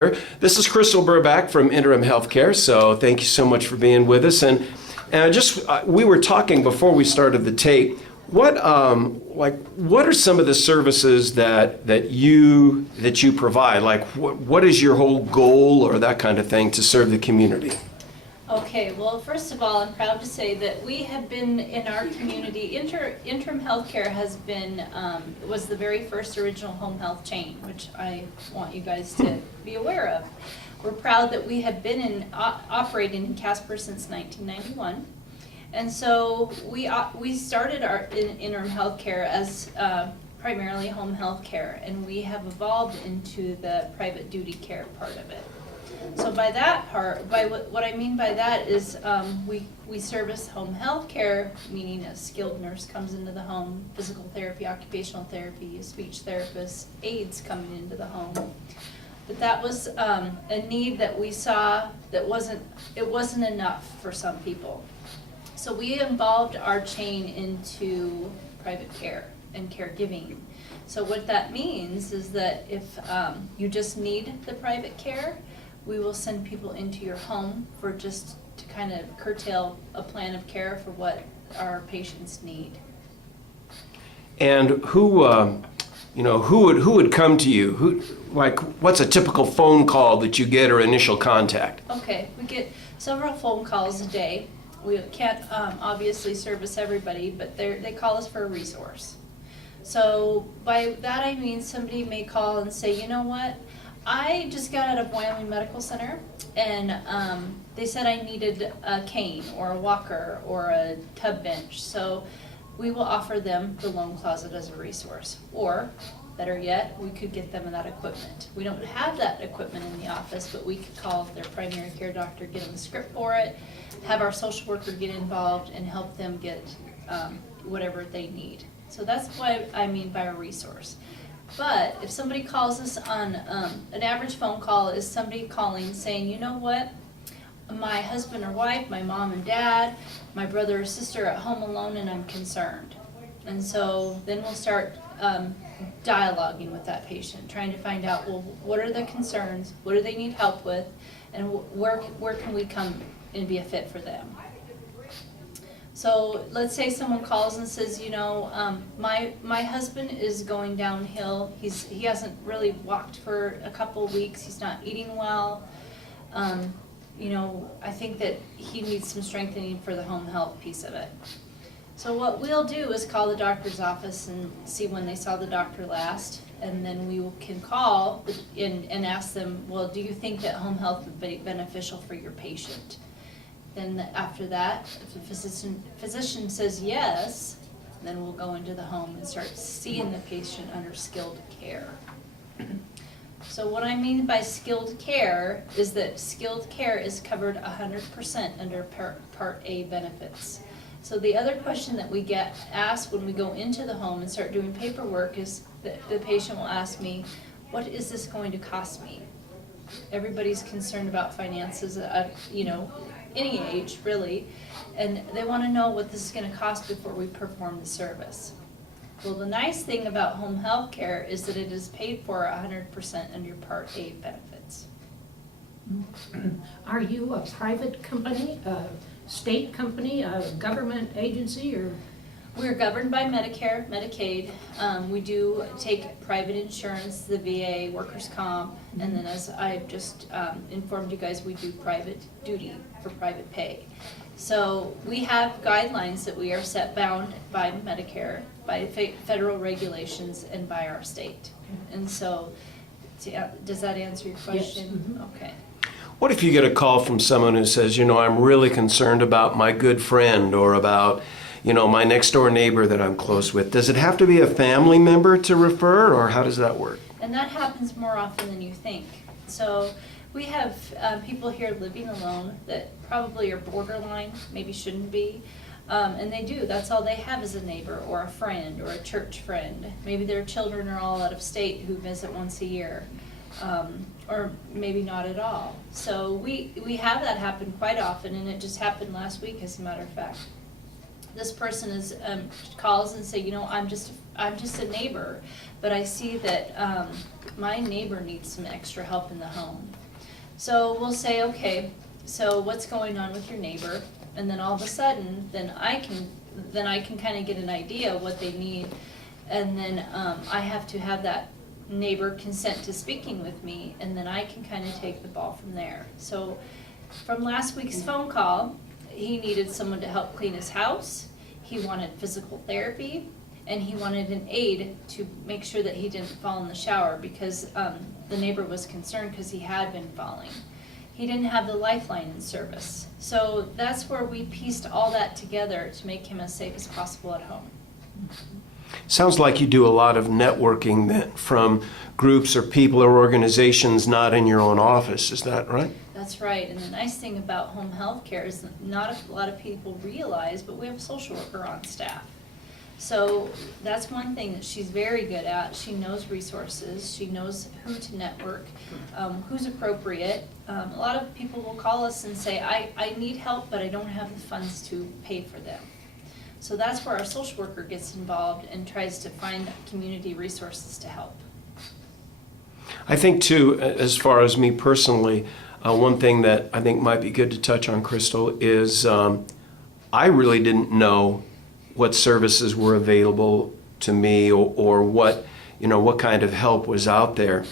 This is CrystalBurback from Interim Healthcare, so thank you so much for being with us. And we were talking before we started the tape. What are some of the services that you provide? Like what is your whole goal or that kind of thing to serve the community? Okay, well, first of all, I'm proud to say that we have been in our community. Interim Healthcare has been was the very first original home health chain, which I want you guys to be aware of. We're proud that we have been operating in Casper since 1991, and so we started our Interim Healthcare as primarily home health care, and we have evolved into the private duty care part of it. So by that part, what I mean by that is we service home health care, meaning a skilled nurse comes into the home, physical therapy, occupational therapy, a speech therapist, aides coming into the home. But that was a need that we saw that wasn't enough for some people. So we involved our chain into private care and caregiving. So what that means is that if you just need the private care, we will send people into your home for just to kind of curtail a plan of care for what our patients need. And who would come to you? What's a typical phone call that you get or initial contact? Okay, we get several phone calls a day. We can't obviously service everybody, but they call us for a resource. So by that I mean somebody may call and say, you know what? I just got out of Wyoming Medical Center, and they said I needed a cane or a walker or a tub bench. So we will offer them the loan closet as a resource. Or, better yet, we could get them that equipment. We don't have that equipment in the office, but we could call their primary care doctor, get them a script for it, have our social worker get involved, and help them get whatever they need. So that's what I mean by a resource. But if somebody calls us on, an average phone call is somebody calling saying, you know what, my husband or wife, my mom and dad, my brother or sister are at home alone and I'm concerned. And so then we'll start dialoguing with that patient, trying to find out, well, what are the concerns, what do they need help with, and where can we come and be a fit for them. So let's say someone calls and says, you know, my husband is going downhill. He hasn't really walked for a couple of weeks. He's not eating well. You know, I think that he needs some strengthening for the home health piece of it. So what we'll do is call the doctor's office and see when they saw the doctor last, and then we can call and ask them, well, do you think that home health would be beneficial for your patient? Then after that, if the physician says yes, then we'll go into the home and start seeing the patient under skilled care. So what I mean by skilled care is that skilled care is covered 100% under Part A benefits. So the other question that we get asked when we go into the home and start doing paperwork is that the patient will ask me, what is this going to cost me? Everybody's concerned about finances, you know, any age really, and they want to know what this is going to cost before we perform the service. Well, the nice thing about home health care is that it is paid for 100% under Part A benefits. Are you a private company, a state company, a government agency, or? We're governed by Medicare, Medicaid. We do take private insurance, the VA, workers' comp, and then as I've just informed you guys, we do private duty for private pay. So we have guidelines that we are bound by Medicare, by federal regulations, and by our state. And so, does that answer your question? Yes. Mm-hmm. Okay. What if you get a call from someone who says, you know, I'm really concerned about my good friend or about, you know, my next door neighbor that I'm close with? Does it have to be a family member to refer, or how does that work? And that happens more often than you think. So we have people here living alone that probably are borderline, maybe shouldn't be, and they do. That's all they have is a neighbor or a friend or a church friend. Maybe their children are all out of state who visit once a year, or maybe not at all. So we have that happen quite often, and it just happened last week, as a matter of fact. this person is, calls and say, you know, I'm just a neighbor, but I see that, my neighbor needs some extra help in the home. So we'll say, okay, so what's going on with your neighbor? And then all of a sudden, then I can kind of get an idea of what they need. And then, I have to have that neighbor consent to speaking with me, and then I can kind of take the ball from there. So from last week's phone call, he needed someone to help clean his house, he wanted physical therapy, and he wanted an aide to make sure that he didn't fall in the shower because the neighbor was concerned because he had been falling. He didn't have the lifeline in service. So that's where we pieced all that together to make him as safe as possible at home. Sounds like you do a lot of networking then from groups or people or organizations not in your own office. Is that right? That's right, and the nice thing about home health care is not a lot of people realize, but we have a social worker on staff. So that's one thing that she's very good at. She knows resources, she knows who to network, who's appropriate. A lot of people will call us and say, I need help, but I don't have the funds to pay for them. So that's where our social worker gets involved and tries to find community resources to help. I think too, as far as me personally, one thing that I think might be good to touch on, Crystal, is I really didn't know what services were available to me or what kind of help was out there.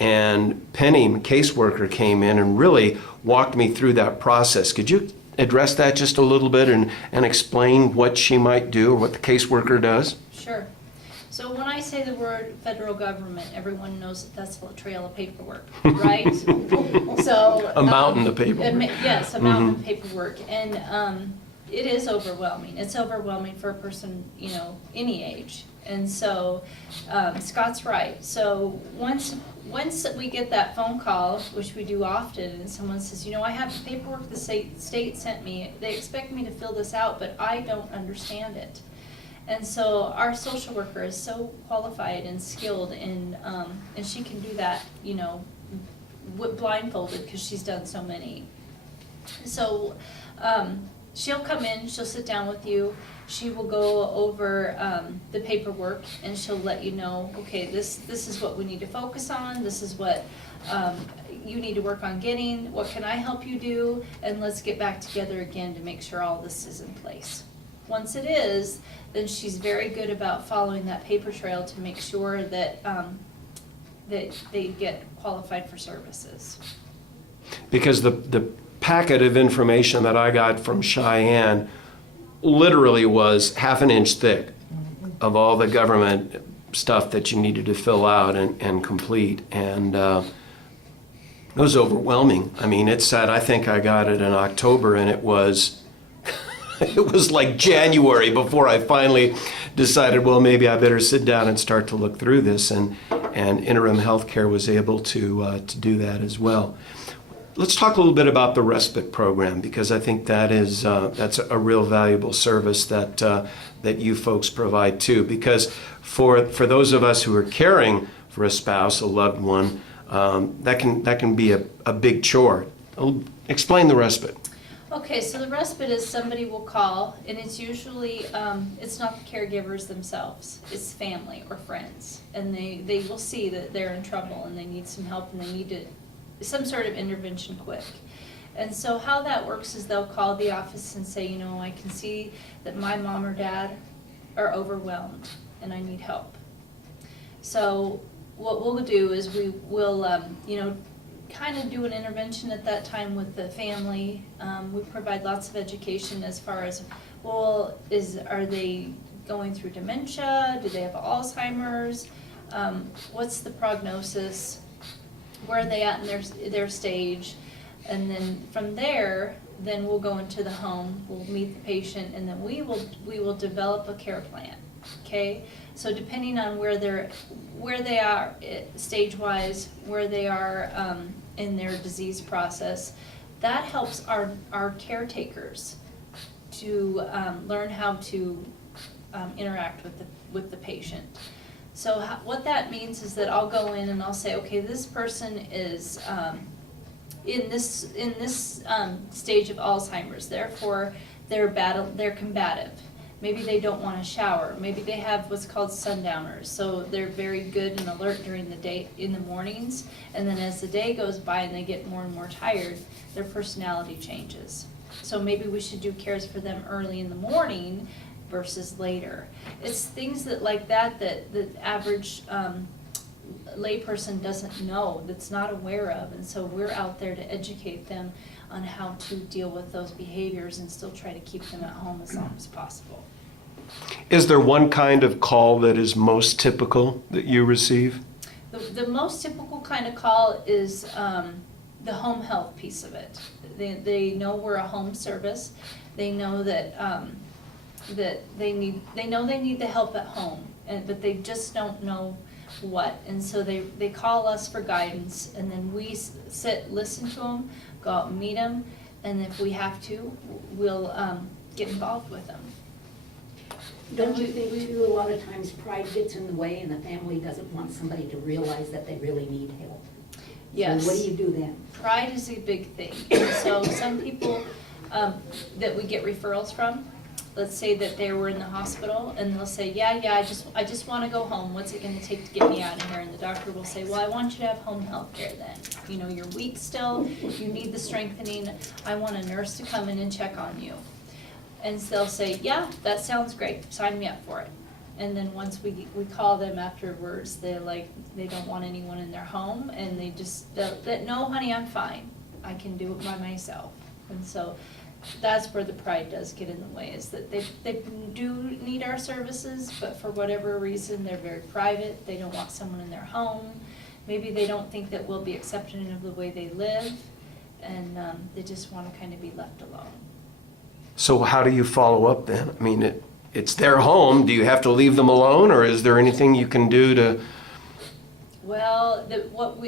And Penny, my caseworker, came in and really walked me through that process. Could you address that just a little bit and explain what she might do or what the caseworker does? Sure. So when I say the word federal government, everyone knows that that's a trail of paperwork, right? So A mountain of paperwork. Yes, a mountain of paperwork, and it is overwhelming. It's overwhelming for a person, any age. And so Scott's right. So once we get that phone call, which we do often, and someone says, I have the paperwork the state sent me. They expect me to fill this out, but I don't understand it. And so our social worker is so qualified and skilled, and she can do that, blindfolded because she's done so many. So she'll come in, she'll sit down with you, she will go over the paperwork, and she'll let you know, okay, this is what we need to focus on, this is what you need to work on getting, what can I help you do, and let's get back together again to make sure all this is in place. Once it is, then she's very good about following that paper trail to make sure that that they get qualified for services. Because the packet of information that I got from Cheyenne literally was half an inch thick of all the government stuff that you needed to fill out and complete. And it was overwhelming. I mean, it said, I think I got it in October, and it was like January before I finally decided, well, maybe I better sit down and start to look through this. And Interim Healthcare was able to do that as well. Let's talk a little bit about the respite program, because I think that's a real valuable service that you folks provide too. Because for those of us who are caring for a spouse, a loved one, that can be a big chore. Explain the respite. Okay, so the respite is somebody will call, and it's usually, it's not the caregivers themselves, it's family or friends. And they will see that they're in trouble and they need some help and they need some sort of intervention quick. And so how that works is they'll call the office and say, I can see that my mom or dad are overwhelmed and I need help. So what we'll do is we will, kind of do an intervention at that time with the family. We provide lots of education as far as, are they going through dementia? Do they have Alzheimer's? What's the prognosis? Where are they at in their stage? And then from there, then we'll go into the home, we'll meet the patient, and then we will develop a care plan. Okay? So depending on where they are stage-wise, where they are in their disease process, that helps our caretakers to learn how to interact with the patient. So what that means is that I'll go in and I'll say, okay, this person is in this stage of Alzheimer's, therefore they're combative. Maybe they don't want to shower. Maybe they have what's called sundowners, so they're very good and alert during the day in the mornings, and then as the day goes by and they get more and more tired, their personality changes. So maybe we should do cares for them early in the morning versus later. It's things that like that the average layperson doesn't know, that's not aware of, and so we're out there to educate them on how to deal with those behaviors and still try to keep them at home as long as possible. Is there one kind of call that is most typical that you receive? The most typical kind of call is the home health piece of it. They know we're a home service. They know that that they need the help at home, but they just don't know what. And so they call us for guidance, and then we sit, listen to them, go out and meet them, and if we have to, we'll get involved with them. Don't you think too, a lot of times pride gets in the way and the family doesn't want somebody to realize that they really need help? Yes. So what do you do then? Pride is a big thing. And so some people that we get referrals from, let's say that they were in the hospital and they'll say, yeah, I just want to go home. What's it going to take to get me out of here? And the doctor will say, well, I want you to have home health care then. You know, you're weak still, you need the strengthening. I want a nurse to come in and check on you. And so they'll say, yeah, that sounds great, sign me up for it. And then once we call them afterwards, they're like, they don't want anyone in their home, and they just, no honey, I'm fine, I can do it by myself. And so that's where the pride does get in the way, is that they do need our services, but for whatever reason, they're very private, they don't want someone in their home. Maybe they don't think that we'll be accepting of the way they live, and they just want to kind of be left alone. So how do you follow up then? I mean, it's their home. Do you have to leave them alone, or is there anything you can do to? Well, what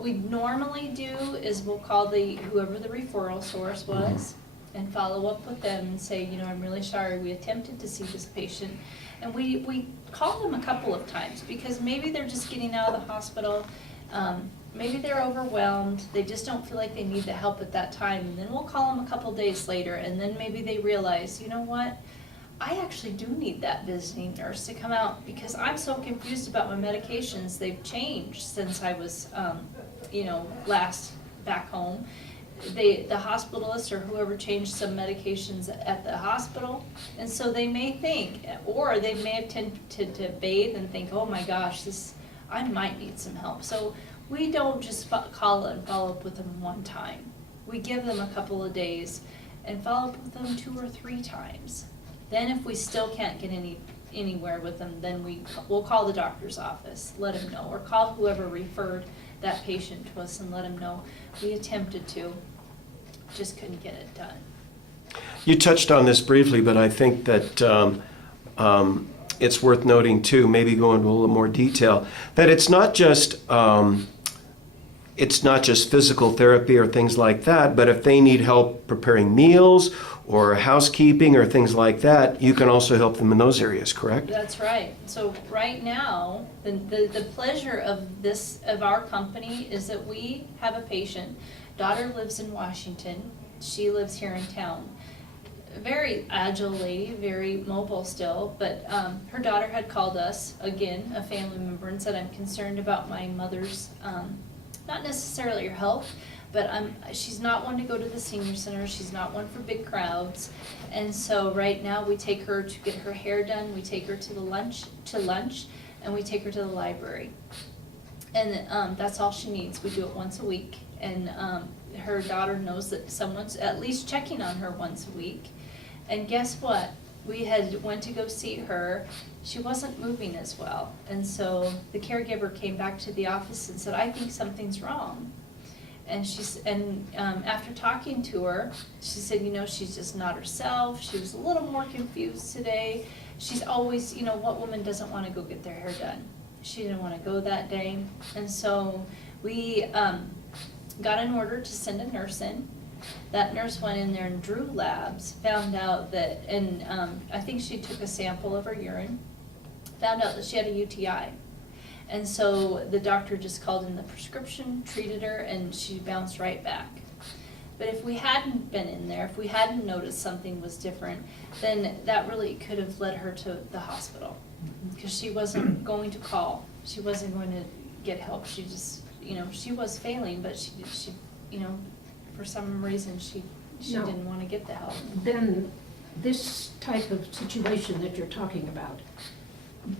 we normally do is we'll call whoever the referral source was and follow up with them and say, you know, I'm really sorry, we attempted to see this patient. And we call them a couple of times because maybe they're just getting out of the hospital. Maybe they're overwhelmed, they just don't feel like they need the help at that time, and then we'll call them a couple days later, and then maybe they realize, you know what, I actually do need that visiting nurse to come out because I'm so confused about my medications. They've changed since I was, last back home. The hospitalist or whoever changed some medications at the hospital, and so they may think, or they may have tended to bathe and think, oh my gosh, I might need some help. So we don't just call and follow up with them one time. We give them a couple of days and follow up with them 2 or 3 times. Then if we still can't get anywhere with them, then we'll call the doctor's office, let them know, or call whoever referred that patient to us and let them know we attempted to, just couldn't get it done. You touched on this briefly, but I think that it's worth noting too, maybe go into a little more detail, that it's not just physical therapy or things like that, but if they need help preparing meals or housekeeping or things like that, you can also help them in those areas, correct? That's right. So right now, the pleasure of our company is that we have a patient. Daughter lives in Washington. She lives here in town. Very agile lady, very mobile still, but her daughter had called us, again, a family member, and said, I'm concerned about my mother's, not necessarily her health, but she's not one to go to the senior center, she's not one for big crowds, and so right now we take her to get her hair done, we take her to lunch, and we take her to the library. And that's all she needs. We do it once a week, and her daughter knows that someone's at least checking on her once a week. And guess what? We went to go see her. She wasn't moving as well. And so the caregiver came back to the office and said, I think something's wrong. And after talking to her, she said, she's just not herself. She was a little more confused today. She's always, what woman doesn't want to go get their hair done? She didn't want to go that day. And so we got an order to send a nurse in. That nurse went in there and drew labs, found out that, and I think she took a sample of her urine, found out that she had a UTI. And so the doctor just called in the prescription, treated her, and she bounced right back. But if we hadn't been in there, if we hadn't noticed something was different, then that really could have led her to the hospital. Because she wasn't going to call, she wasn't going to get help, she just, she was failing, but she, for some reason, she No. didn't want to get the help. Then this type of situation that you're talking about,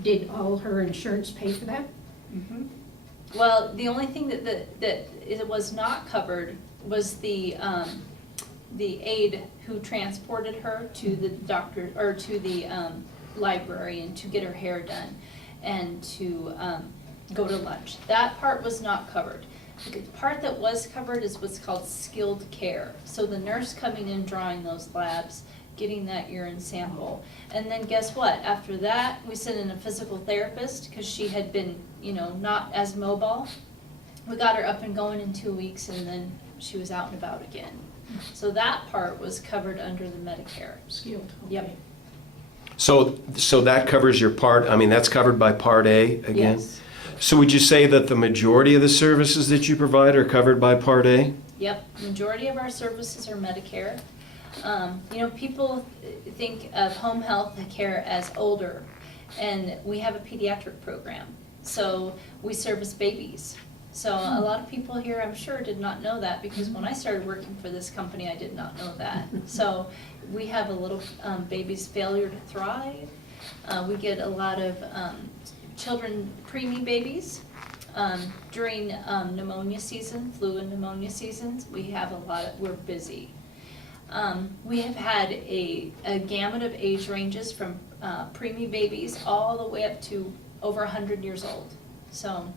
did all her insurance pay for that? Well, the only thing that it was not covered was the aide who transported her to the doctor, or to the library, and to get her hair done, and to go to lunch. That part was not covered. The part that was covered is what's called skilled care. So the nurse coming in, drawing those labs, getting that urine sample. And then guess what? After that, we sent in a physical therapist because she had been, not as mobile. We got her up and going in 2 weeks, and then she was out and about again. So that part was covered under the Medicare. Skilled, okay. Yep. So that covers your part, that's covered by Part A again? Yes. So would you say that the majority of the services that you provide are covered by Part A? Yep, majority of our services are Medicare. People think of home health care as older, and we have a pediatric program. So we service babies. So a lot of people here, I'm sure, did not know that, because when I started working for this company, I did not know that. So we have a little baby's failure to thrive. We get a lot of children, preemie babies. During pneumonia season, flu and pneumonia seasons, we have we're busy. We have had a gamut of age ranges from preemie babies all the way up to over 100 years old. So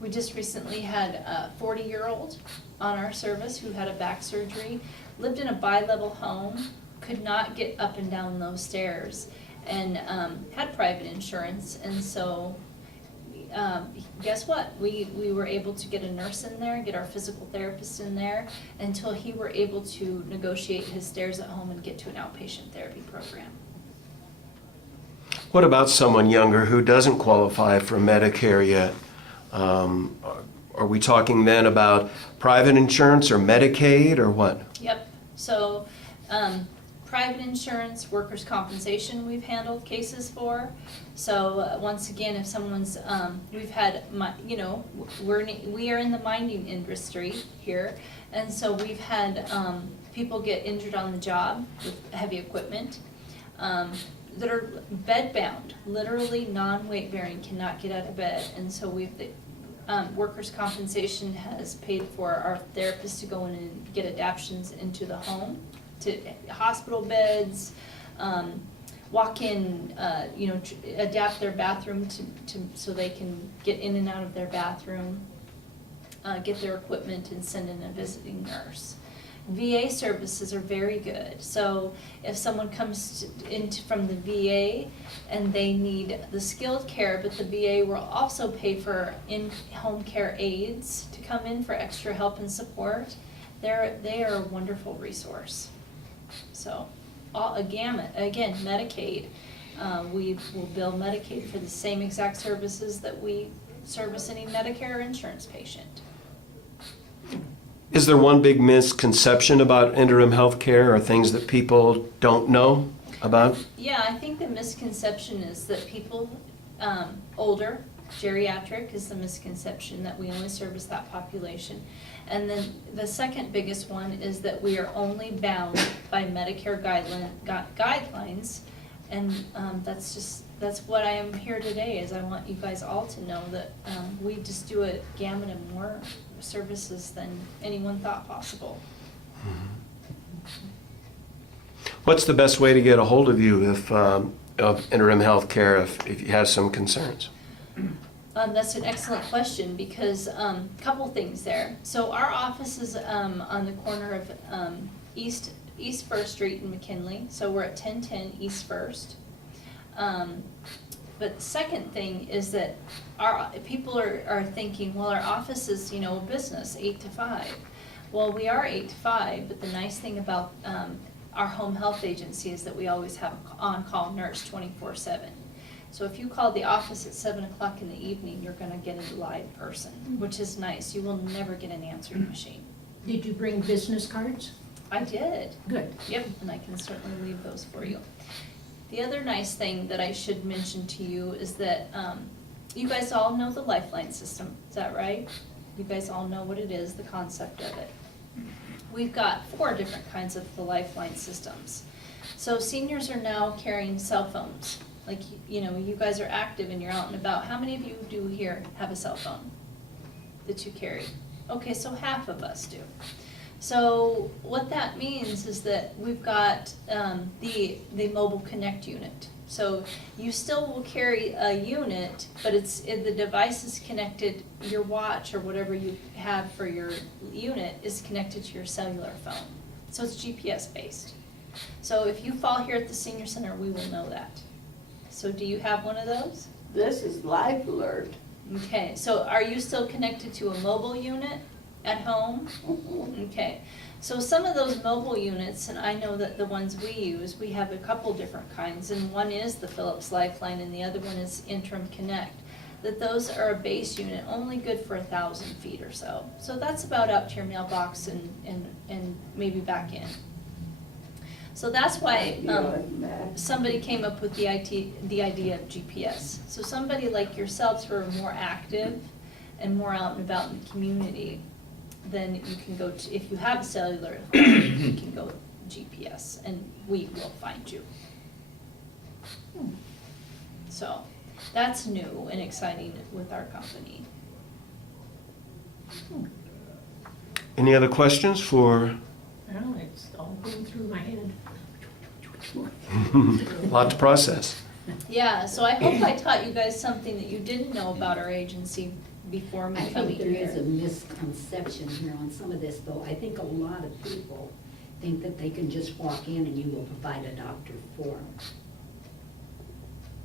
we just recently had a 40-year-old on our service who had a back surgery, lived in a bi-level home, could not get up and down those stairs, and had private insurance. And so guess what? We were able to get a nurse in there, get our physical therapist in there, until he were able to negotiate his stairs at home and get to an outpatient therapy program. What about someone younger who doesn't qualify for Medicare yet? Are we talking then about private insurance or Medicaid or what? Yep, so private insurance, workers' compensation we've handled cases for. So once again, if someone's, we've had, we are in the mining industry here, and so we've had people get injured on the job with heavy equipment that are bed bound, literally non-weight bearing, cannot get out of bed, and so workers' compensation has paid for our therapists to go in and get adaptions into the home, to hospital beds, walk in, adapt their bathroom so they can get in and out of their bathroom, get their equipment, and send in a visiting nurse. VA services are very good. So if someone comes from the VA and they need the skilled care, but the VA will also pay for in-home care aides to come in for extra help and support, they are a wonderful resource. So a gamut, again, Medicaid. We will bill Medicaid for the same exact services that we service any Medicare insurance patient. Is there one big misconception about interim health care or things that people don't know about? Yeah, I think the misconception is that people, older, geriatric is the misconception, that we only service that population. And then the second biggest one is that we are only bound by Medicare guidelines. And that's what I am here today, is I want you guys all to know that we just do a gamut of more services than anyone thought possible. What's the best way to get a hold of you of interim health care if you have some concerns? That's an excellent question, because couple things there. So our office is on the corner of East 1st Street in McKinley. So we're at 1010 East 1st. But the second thing is that people are thinking, well, our office is, a business, 8 to 5. Well, we are 8 to 5, but the nice thing about our home health agency is that we always have on-call nurse 24/7. So if you call the office at 7 o'clock in the evening, you're going to get a live person, which is nice. You will never get an answering machine. Did you bring business cards? I did. Good. Yep, and I can certainly leave those for you. The other nice thing that I should mention to you is that you guys all know the Lifeline system, is that right? You guys all know what it is, the concept of it. We've got 4 different kinds of the Lifeline systems. So seniors are now carrying cell phones. Like, you know, you guys are active and you're out and about. How many of you do here have a cell phone that you carry? Okay, so half of us do. So what that means is that we've got the Mobile Connect unit. So you still will carry a unit, but the device is connected, your watch or whatever you have for your unit is connected to your cellular phone. So it's GPS based. So if you fall here at the senior center, we will know that. So do you have one of those? This is Life Alert. Okay, so are you still connected to a mobile unit at home? Okay, so some of those mobile units, and I know that the ones we use, we have a couple different kinds, and one is the Philips Lifeline and the other one is Interim Connect. That those are a base unit, only good for 1,000 feet or so. So that's about up to your mailbox and maybe back in. So that's why somebody came up with the idea of GPS. So somebody like yourselves who are more active and more out and about in the community, then you can go to, if you have a cellular phone, you can go GPS and we will find you. So that's new and exciting with our company. Any other questions for? Well, it's all going through my head. A lot to process. Yeah, so I hope I taught you guys something that you didn't know about our agency before me I coming think there is a here. misconception here on some of this, though. I think a lot of people think that they can just walk in and you will provide a doctor for them.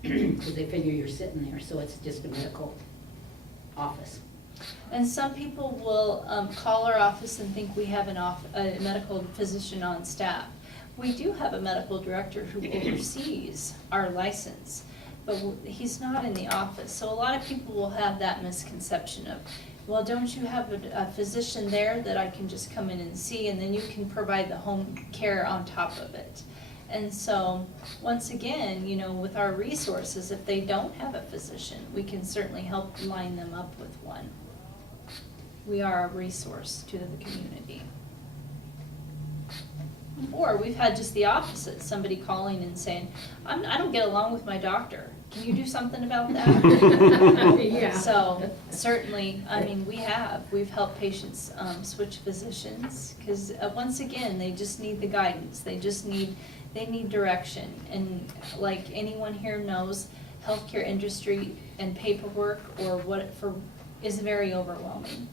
Because they figure you're sitting there, so it's just a medical office. And some people will call our office and think we have a medical physician on staff. We do have a medical director who oversees our license, but he's not in the office. So a lot of people will have that misconception of, well, don't you have a physician there that I can just come in and see, and then you can provide the home care on top of it. And so, once again, you know, with our resources, if they don't have a physician, we can certainly help line them up with one. We are a resource to the community. Or we've had just the opposite, somebody calling and saying, I don't get along with my doctor. Can you do something about that? Yeah. So certainly, I mean, we've helped patients switch physicians because once again, they just need the guidance. They need direction. And like anyone here knows, healthcare industry and paperwork is very overwhelming.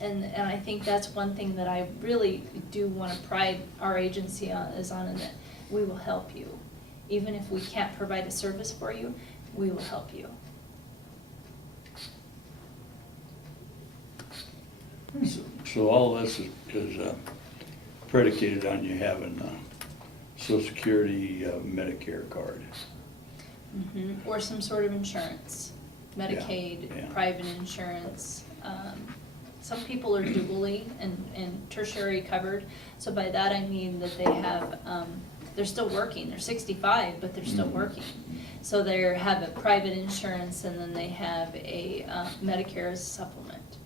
And I think that's one thing that I really do want to pride our agency on, in that we will help you. Even if we can't provide a service for you, we will help you. So all this is predicated on you having a Social Security Medicare card. Mm-hmm. Or some sort of insurance, Medicaid, Yeah. private insurance. Some people are dually and tertiary covered. So by that I mean that they have, they're still working. They're 65, but they're still working. So they have a private insurance and then they have a Medicare as a supplement.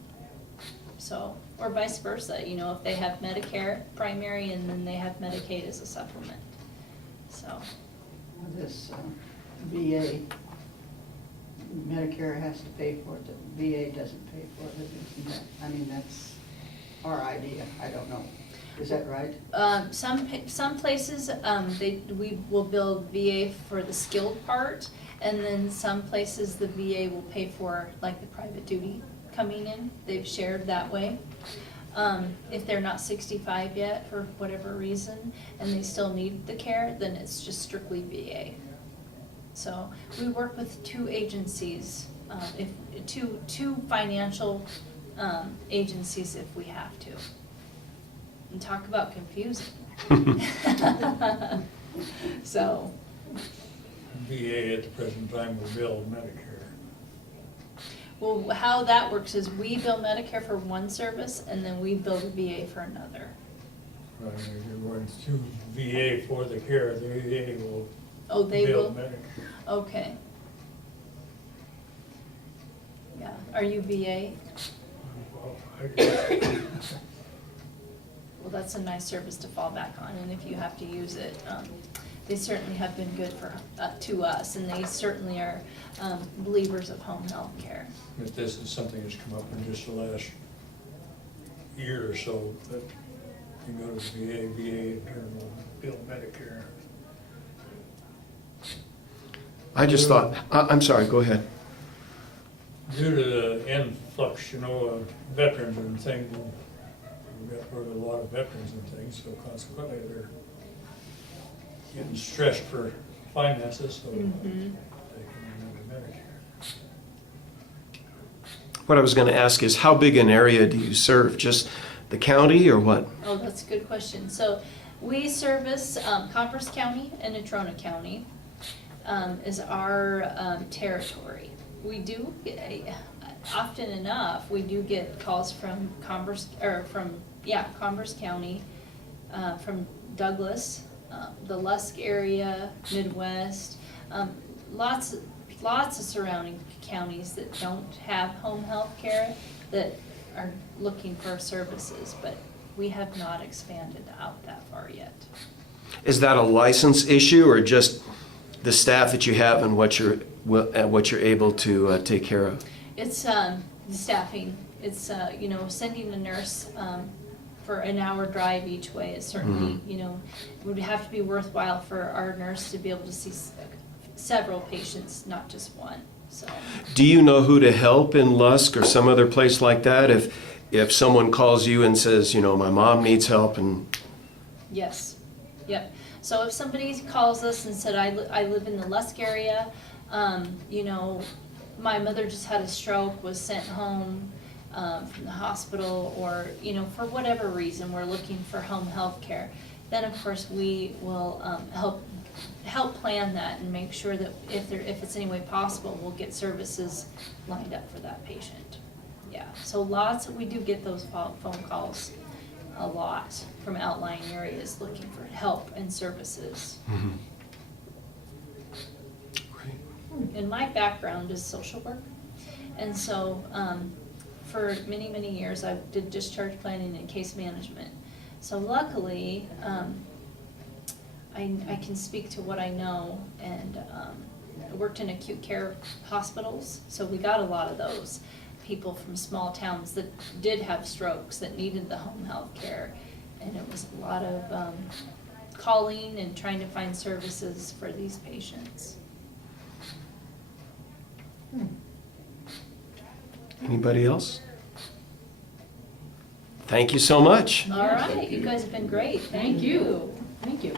So, or vice versa, you know, if they have Medicare primary and then they have Medicaid as a supplement. So, This VA, Medicare has to pay for it, the VA doesn't pay for it, isn't that, I mean, that's our idea, I don't know. Is that right? some places, we will bill VA for the skilled part, and then some places the VA will pay for like the private duty coming in. They've shared that way. If they're not 65 yet for whatever reason, and they still need the care, then it's just strictly VA. So we work with 2 agencies, two financial agencies if we have to. And talk about confusing. So. VA at the present time will bill Medicare. Well, how that works is we bill Medicare for one service and then we bill the VA for another. Right, if you're going to VA for the care, the VA will Oh, they bill will? Medicare. Okay. Yeah, are you VA? Well, I guess. Well, that's a nice service to fall back on, and if you have to use it, they certainly have been good to us, and they certainly are believers of home health care. If this is something that's come up in just the last year or so, that you go to VA in terms of bill Medicare. I just thought, I'm sorry, go ahead. Due to the influx, of veterans and things, we've got a lot of veterans and things, so consequently they're getting stressed for finances, so they Mhm. can remember Medicare. What I was going to ask is, how big an area do you serve? Just the county or what? Oh, that's a good question. So we service Converse County and Natrona County is our territory. We do, often enough, we do get calls from Converse County, from Douglas, the Lusk area, Midwest, lots of surrounding counties that don't have home health care that are looking for services, but we have not expanded out that far yet. Is that a license issue or just the staff that you have and what you're able to take care of? It's the staffing. It's sending a nurse for an hour drive each way is certainly would have to be worthwhile for our nurse to be able to see several patients, not just one. So. Do you know who to help in Lusk or some other place like that if someone calls you and says, my mom needs help and... Yes. Yep. So if somebody calls us and said, I live in the Lusk area, my mother just had a stroke, was sent home from the hospital, or, for whatever reason, we're looking for home health care, then of course we will help plan that and make sure that if it's any way possible, we'll get services lined up for that patient. Yeah, so we do get those phone calls a lot from outlying areas looking for help and services. Mm-hmm. Great. And my background is social work, and so for many, many years I did discharge planning and case management. So luckily, I can speak to what I know, and I worked in acute care hospitals, so we got a lot of those people from small towns that did have strokes that needed the home health care, and it was a lot of calling and trying to find services for these patients. Anybody else? Thank you so much. All right, you guys have been great. Thank you. Thank you.